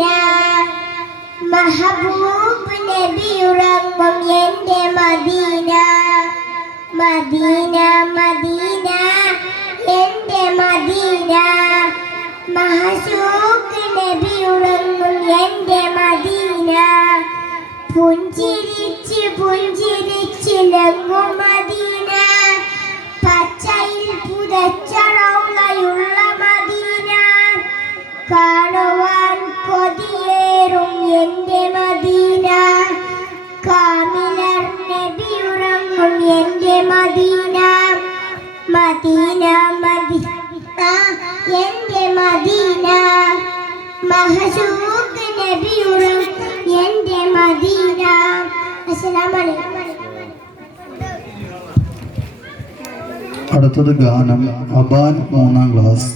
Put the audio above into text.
Medina Mahbub നബി ഉറങ്ങും എൻ്റെ മദീന മദീന മദീന എൻ്റെ മദീന മഹസൂഖ് നബി ഉറങ്ങും എൻ്റെ മദീന പുഞ്ചിരിച്ച് പുഞ്ചിരിച്ച് ലങ്ങും മദീന പച്ചയിൽ പുതച്ച റൗളയുള്ള മദീന കാണുവാൻ കൊതിയേറും എൻ്റെ മദീന കാമിലർ നബി ഉറങ്ങും എൻ്റെ മദീന മദീന മദീന എൻ്റെ മദീന മഹസൂഖ് നബി ഉറങ്ങും എൻ്റെ മദീന. അസ്സലാമു അലൈക്കും. അടുത്തത് ഗാനം അബാൻ 3ാം ക്ലാസ്.